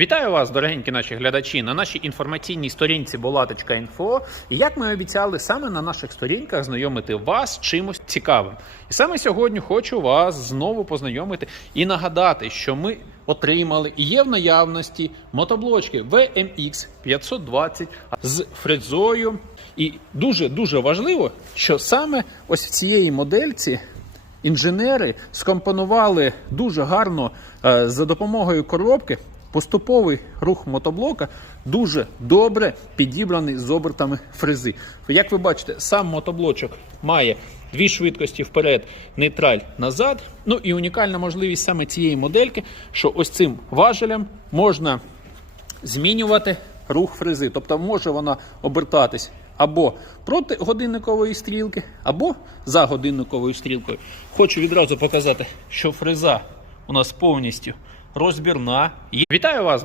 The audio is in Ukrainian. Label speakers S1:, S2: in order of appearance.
S1: Вітаю вас, дорогенькі наші глядачі, на нашій інформаційній сторінці Булаточка.Інфо. І як ми обіцяли, саме на наших сторінках знайомити вас чимось цікавим. І саме сьогодні хочу вас знову познайомити і нагадати, що ми отримали і є в наявності мотоблочки VMX 520 з фрезою. І дуже дуже важливо, що саме ось в цієї модельці інженери скомпонували дуже гарно е, за допомогою коробки. Поступовий рух мотоблока дуже добре підібраний з обертами фрези. Як ви бачите, сам мотоблочок має дві швидкості вперед, нейтраль назад. Ну і унікальна можливість саме цієї модельки, що ось цим важелем можна змінювати рух фрези. Тобто може вона обертатись або проти годинникової стрілки, або за годинниковою стрілкою. Хочу відразу показати, що фреза у нас повністю розбірна. Вітаю вас!